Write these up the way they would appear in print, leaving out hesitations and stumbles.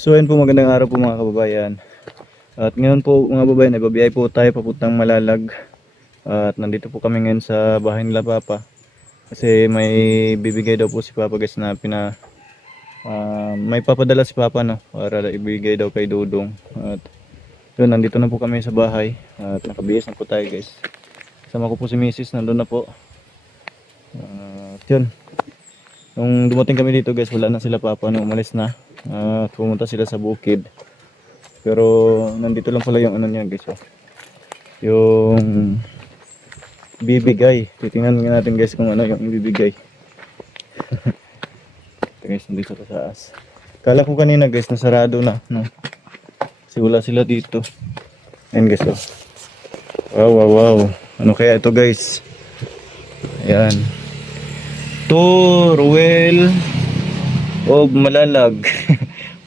So ayun po, magandang araw po mga kababayan. At ngayon po mga kababayan, ay babiyay po tayo papuntang Malalag. At nandito po kami ngayon sa bahay nila Papa. Kasi may bibigay daw po si Papa guys na may papadala si Papa no, para ibigay daw kay Dudong. At yun, nandito na po kami sa bahay. At nakabihis na po tayo guys. Sama ko po si Mrs. nandun na po. At yun, nung dumating kami dito guys, wala na sila Papa no, umalis na. At pumunta sila sa bukid. Pero nandito lang pala yung ano niya guys, oh. Yung bibigay. Titingnan nga natin guys kung ano yung ibibigay. Ito guys, nandito sa taas. Kala ko kanina guys, nasarado na, no? Kasi wala sila dito. Ayan guys, oh. Wow. Ano kaya ito guys? Ayan. To Ruel of Malalag.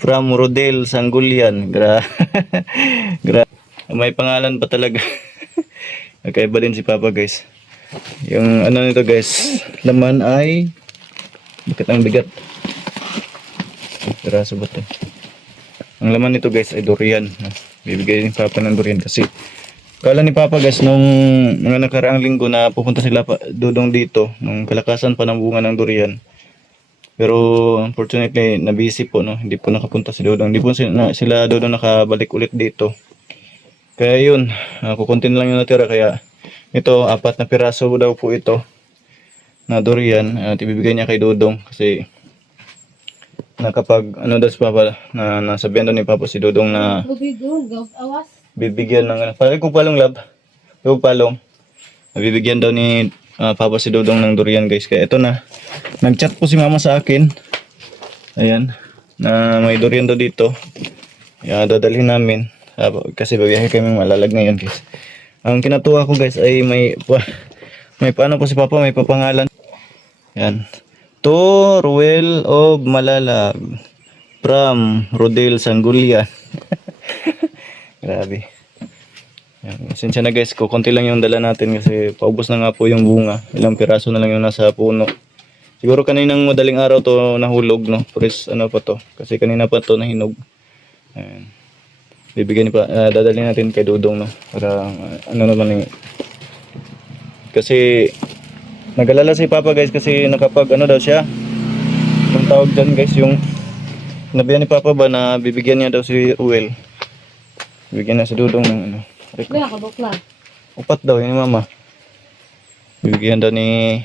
From Rodel Sanggunian. May pangalan pa talaga. Nagkaiba din si Papa guys. Yung ano nito guys, laman ay bakit ang bigat? Piraso ba ito? Ang laman nito guys ay durian. Bibigay ni Papa ng durian kasi kala ni Papa guys nung mga nakaraang linggo na pupunta sila Dudong dito nung kalakasan pa ng bunga ng durian. Pero unfortunately na-busy po no, hindi po nakapunta si Dudong. Hindi po sila Dudong nakabalik ulit dito. Kaya yun, kukuntin lang yung natira, kaya ito 4 na piraso daw po ito na durian at ibibigay niya kay Dudong kasi nakapag ano daw si Papa na nasabihan daw ni Papa si Dudong na bibigyan ng palay kong palong lab. Yung palong. Bibigyan daw ni Papa si Dudong ng durian guys. Kaya ito na. Nag-chat po si Mama sa akin. Ayan. Na may durian daw dito. Kaya dadalhin namin. Kasi babiyahe kami Malalag ngayon guys. Ang kinatuwa ko guys ay may paano po si Papa, may papangalan. Ayan. To Ruel of Malalag. From Rodel Sanggunian. Grabe. Pasensya na guys, kukunti lang yung dala natin kasi paubos na nga po yung bunga. Ilang piraso na lang yung nasa puno. Siguro kaninang madaling araw to nahulog no. Pres ano pa to. Kasi kanina pa to nahinog. Ayan. Bibigyan pa dadalhin natin kay Dudong no. Para ano naman kasi nag-alala si Papa guys kasi nakapag ano daw siya. Yung tawag dyan guys, yung nabihan ni Papa ba na bibigyan niya daw si Ruel. Bibigyan na si Dudong ng ano. Upat daw yun ni Mama. Bibigyan daw ni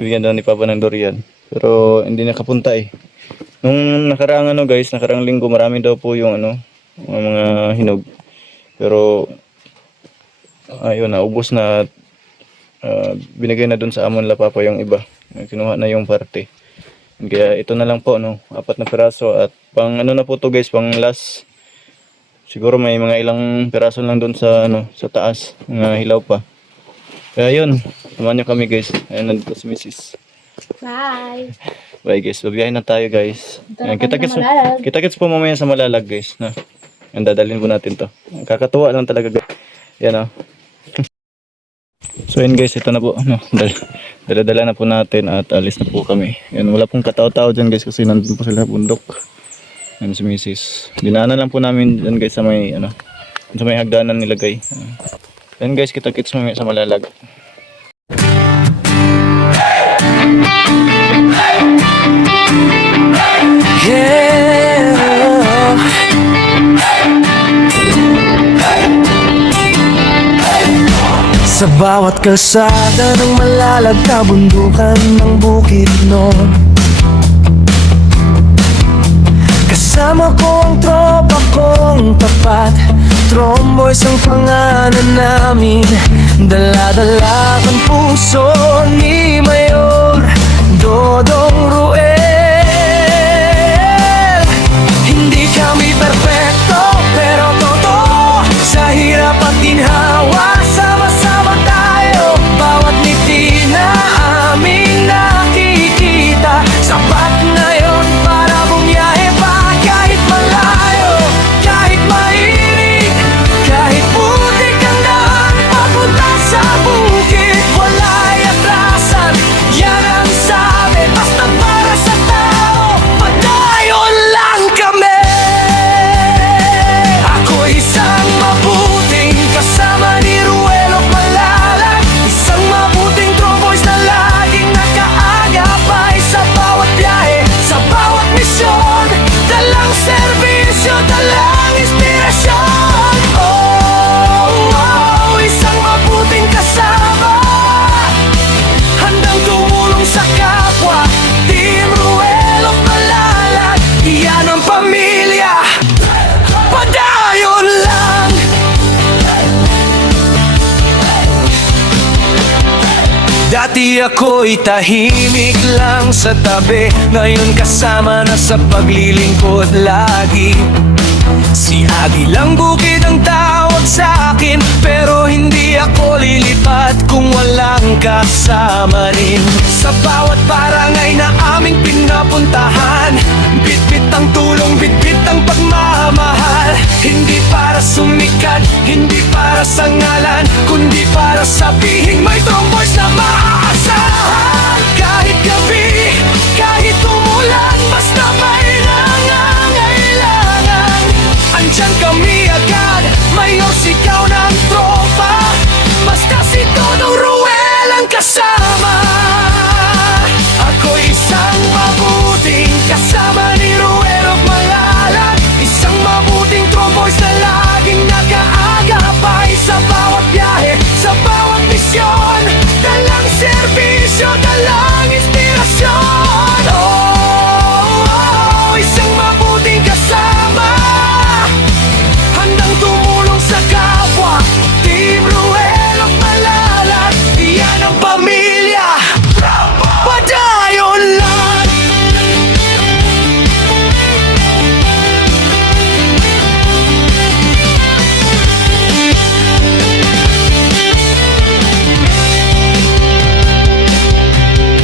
bibigyan daw ni Papa ng durian. Pero hindi nakapunta eh. Nung nakaraang ano guys, nakaraang linggo marami daw po yung ano, mga hinog. Pero ayun na, ubos na binigay na dun sa amon la Papa yung iba. Kinuha na yung parte. Kaya ito na lang po no, 4 na piraso at pang ano na po to guys, pang last. Siguro may mga ilang piraso lang doon sa ano, sa taas, mga hilaw pa. Kaya yun, samahan nyo kami guys. Ayan, nandito si Mrs. Bye. Bye guys, babiyahin na tayo guys. Ayan, kita-kits po mamaya sa Malalag guys. Na. Ayan, dadalhin po natin to. Kakatuwa lang talaga guys. Yan o. So yun guys, ito na po. No, dala-dala na po natin at alis na po kami. Ayan, wala pong katao-tao dyan guys kasi nandun po sila bundok. Ayan si Mrs. Dinaanan lang po namin dyan guys sa may ano, sa may hagdanan nilagay. Ayan guys, kita-kits mamaya sa Malalag. Sa bawat kalsada ng Malalag, kabundukan ng bukid nun. Kasama ko ang tropa kong tapat, Tromboys ang pangalan namin. Dala-dala ang puso ni Mayor Dodong Ruel. Hindi kami perfecto pero totoo, sa hirap at ginhawa sama-sama tayo. Bawat ngiti na aming nakikita, sapat na yon para bumiyahe pa kahit malayo, kahit mainit, kahit putik ang daan papunta sa bukid. Wala'y atrasan, yan ang sabi, basta Dati ako'y tahimik lang sa tabi, ngayon kasama na sa paglilingkod lagi. Si Agilang Bukid ang tawag sa akin, pero hindi ako lilipat kung walang kasama rin. Sa bawat barangay na aming pinapuntahan, bitbit ang tulong, bitbit ang pagmamahal. Hindi para sumikat, hindi para sa ngalan, kundi para sabihin may tromboys na maaasahan. Kahit gabi, kahit umulan, basta may nangangailangan, andyan kami agad, mayor sigaw ng tropa, basta si Todong Ruel ang kasama. Ako'y isang mabuting kasama ni Ruel of Malalag, isang mabuting tromboys na laging nag-aagapay sa bawat biyahe, sa bawat misyon, dalang serbisyo, dalang inspirasyon. Oh, isang mabuting kasama, handang tumulong sa kapwa. Team Ruel of Malalag, iyan ang pamilya, padayon lang.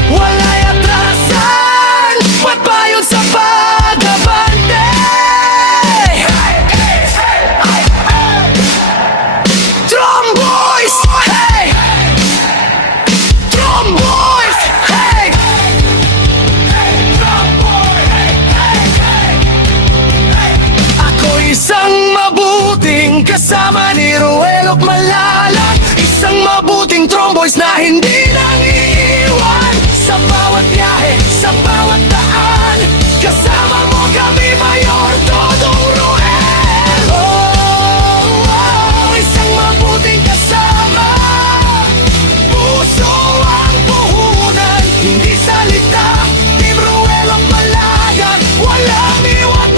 Wala'y atrasan, pagbayon sa pag-abante. Tromboys, hey! Tromboys, hey! Ako isang mabuting kasama ni Ruel of Malalag, isang mabuting tromboys na hindi nang iiwan. Sa bawat biyahe, sa bawat daan, kasama mo kami, Mayor Todong Ruel. Oh, isang mabuting kasama, puso ang puhunan, hindi salita. Team Ruel of Malalag, walang iwanan,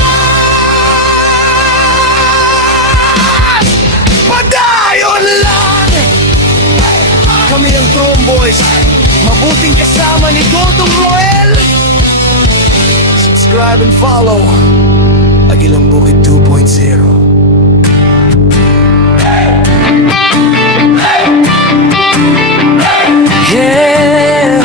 padayon lang. Kami ang Tromboys, mabuting kasama ni Todong Ruel. Subscribe and follow Agilang Bukid 2.0. Yeah.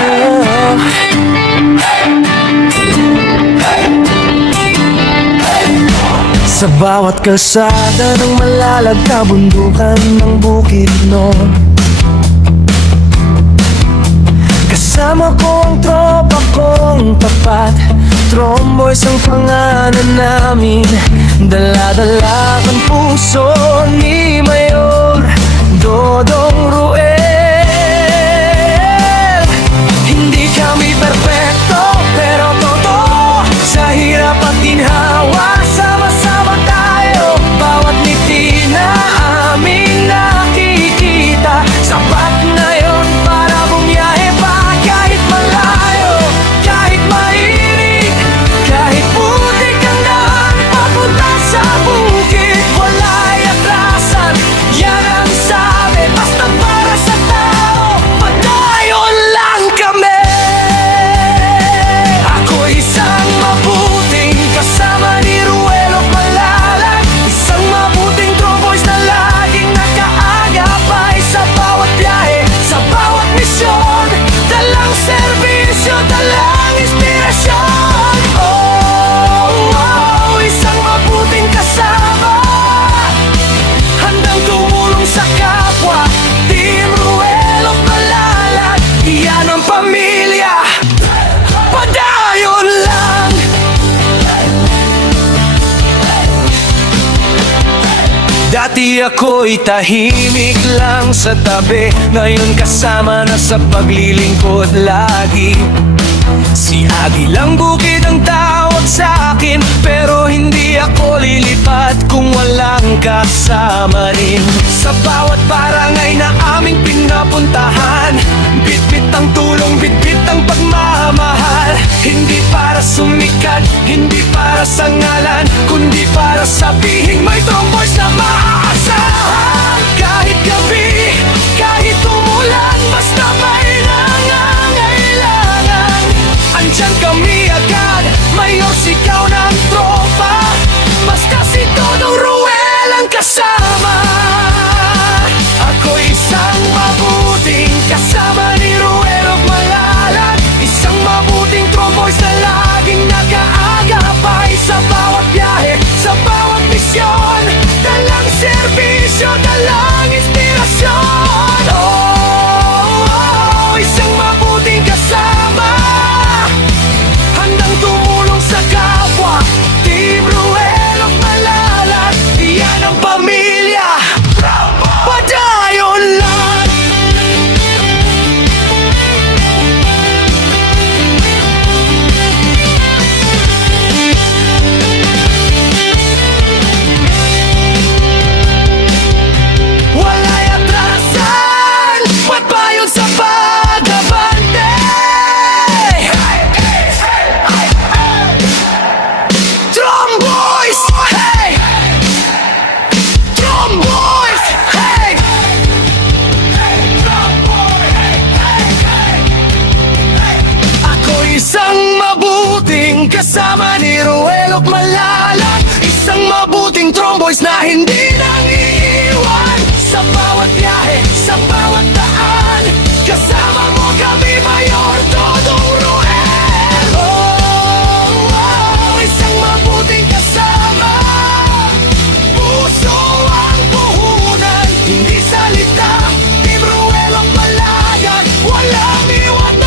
Sa bawat kalsada ng Malalag, kabundukan ng Bukidnon, kasama ko ang tropa kong tapat. Tromboys ang pangalan namin, dala-dala ang puso ni Mayor Dodong Ruel. Hindi kami perpekto, pero totoo, sa hirap at ginhawa, sama-sama tayo. Bawat ngiti na aming nakikita, sapat na yon para bumiyahe pa. Kahit malayo, kahit mainit, kahit putik ang daan papunta sa bukid, wala'y atrasan, yan ang sabi, basta para sa tao, padayon lang kami. Ako isang mabuting kasama ni Ruel of Malalag, isang mabuting tromboys na laging nakaagapay sa bawat biyahe, sa bawat misyon, dalang serbisyo, dalang inspirasyon. Oh, isang mabuting kasama, handang tumulong sa kapwa. Team Ruel of Malalag, iyan ang pamilya, padayon lang. Dati ako'y tahimik lang sa tabi, ngayon kasama na sa paglilingkod lagi. Si Agilang Bukid ang tawag sa akin, pero hindi ako lilipat kung walang kasama rin. Sa bawat barangay na aming pinapuntahan, bitbit ang tulong, bitbit ang pagmamahal. Hindi para sumikat, hindi para sa ngalan, kundi para sabihin may tromboys na maaasahan. Kahit gabi, kahit umulan, basta may nangangalan, ni Ruel at Malalag. Isang mabuting tromboys na hindi nangiiwan sa bawat biyahe, sa bawat daan. Kasama mo kami, Mayor Dodong Ruel. Isang mabuting kasama. Puso ang puhunan, hindi salita. Team Ruel at Malalag, walang iwanan.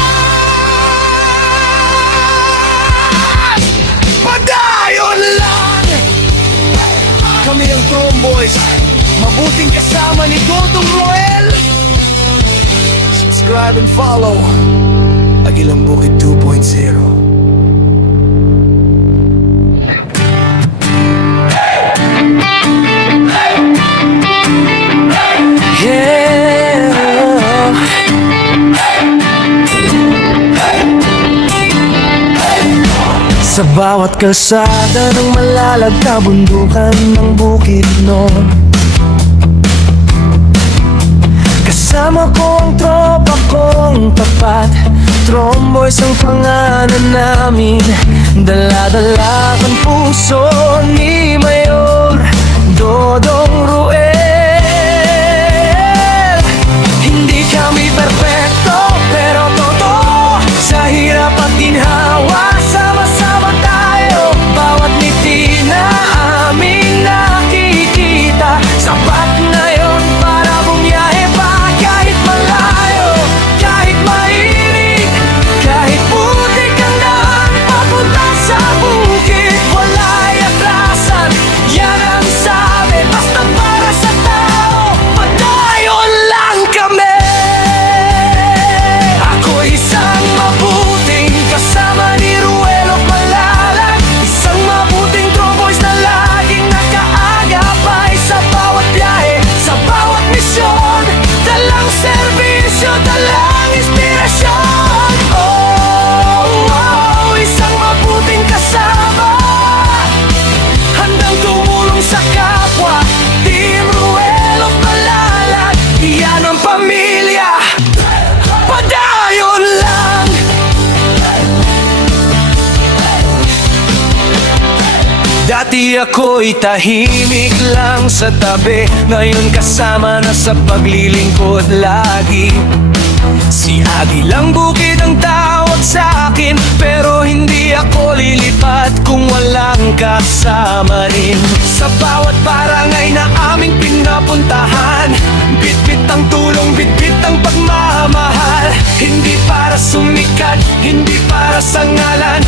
Padayon lang. Kami ang Tromboys, mabuting kasama ni Dodong Ruel. Subscribe and follow Agilang Bukid 2.0. Sa bawat kalsada ng malalag kabundukan ng Bukidnon, kasama ko ang tropa kong tapat. Tromboys ang pangalan namin, dala-dala ang puso ni Mayor Dodong Ruel. Hindi kami perpekto pero totoo, sa hirap at ginhawa sama-sama tayo. Bawat ngiti na aming nakikita, sapat na yon para bumiyahe pa. Kahit malayo, kahit mainit, kahit putik ang daan papunta sa bukid, wala'y atrasan, yan ang sabi. Basta para sa tao, padayon lang kami. Ako isang mabuting kasama ni Ruel at Malalag. Isang mabuting Tromboys na laging nakaagapay sa bawat biyahe, sa bawat misyon. Dalang serbisyo, dalang inspirasyon. Isang mabuting kasama, handang tumulong sa kapwa. Team Ruel at Malalag, yan ang pamilya. Padayon lang. Dati ako'y tahimik lang sa tabi, ngayon kasama na sa paglilingkod lagi. Si Agilang Bukid ang tawag sa akin, pero hindi ako lilipat kung walang kasama rin. Sa bawat barangay na aming pinapuntahan, bitbit ang tulong, bitbit ang pagmamahal. Hindi para sumikat, hindi para sa ngalan,